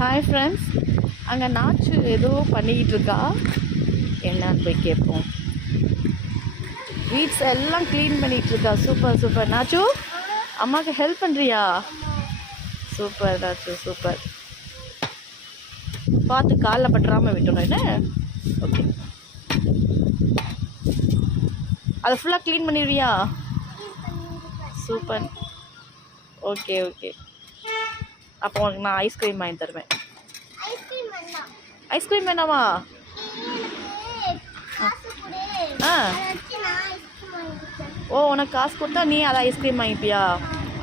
Hi friends, அங்கே notch ஏதோ பண்ணிக்கிட்டு இருக்கா. என்னன்னு போய் கேட்போம். வீட்ஸ் எல்லாம் க்ளீன் பண்ணிகிட்டு இருக்கா. Super super. நாச்சு, அம்மாவுக்கு ஹெல்ப் பண்ணுறியா? Super notch, super. பார்த்து காலில் பட்டுறாமல் விட்டுணும் என்ன? ஓகே, அதை ஃபுல்லாக க்ளீன் பண்ணிடுவியா? சூப்பர். ஓகே ஓகே, அப்போ உனக்கு நான் ஐஸ்கிரீம் வாங்கி தருவேன். ஐஸ்கிரீம் வேணாமா? ஆ, ஓ, உனக்கு காசு கொடுத்தா நீ அதை ஐஸ்கிரீம் வாங்கிப்பியா?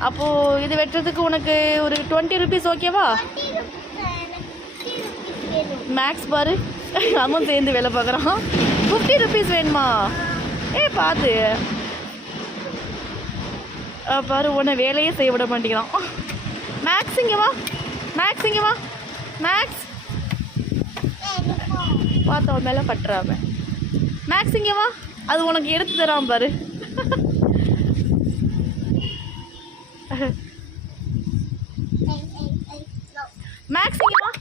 அப்போது இது வெட்டுறதுக்கு உனக்கு ஒரு 20 ருபீஸ் ஓகேவா? மேக்ஸ் பாரு, அவன் சேர்ந்து வேலை பார்க்குறான். 50 ருபீஸ் வேணுமா? பார்த்து பாரு, உன்னை வேலையே செய்ய விட மாட்டேங்கிறான். மேக்ஸ் இங்கே வா, மேக்ஸ் இங்கே வா, மேக்ஸ். பார்த்து அவன் மேலே பட்டுறாம. மேக்ஸ் இங்கே வா, அது உனக்கு எடுத்து தரான் பாரு. மேக்ஸ் இங்கே வா,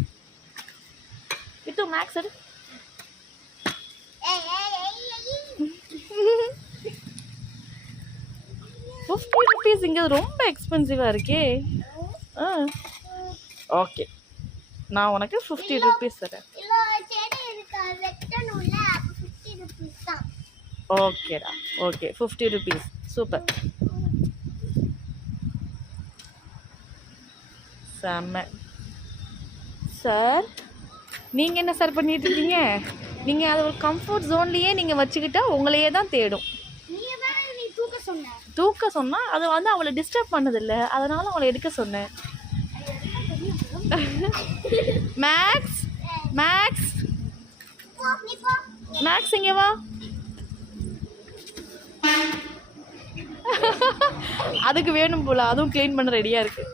விட்டு மேக்ஸ் எடு. ₹50 இங்கே ரொம்ப எக்ஸ்பென்சிவாக இருக்கே. ஓகே, நான் உனக்கு 50 ருபீஸ் தரேன். ஓகேடா, ஓகே, 50 ருபீஸ். சூப்பர், செம்ம. சார், நீங்கள் என்ன சார் பண்ணிட்டு இருக்கீங்க? நீங்கள் அது ஒரு கம்ஃபர்ட் ஜோன்லேயே நீங்கள் வச்சுக்கிட்டா உங்களையே தான் தேடும். தூக்க சொன்னால் அது வந்து அவளை டிஸ்டர்ப் பண்ணதில்லை, அதனால அவளை எடுக்க சொன்னேன். மேக்ஸ், மேக்ஸ், மேக்ஸ் இங்கே வா. அதுக்கு வேணும் போல, அதுவும் க்ளீன் பண்ண ரெடியாக இருக்குது.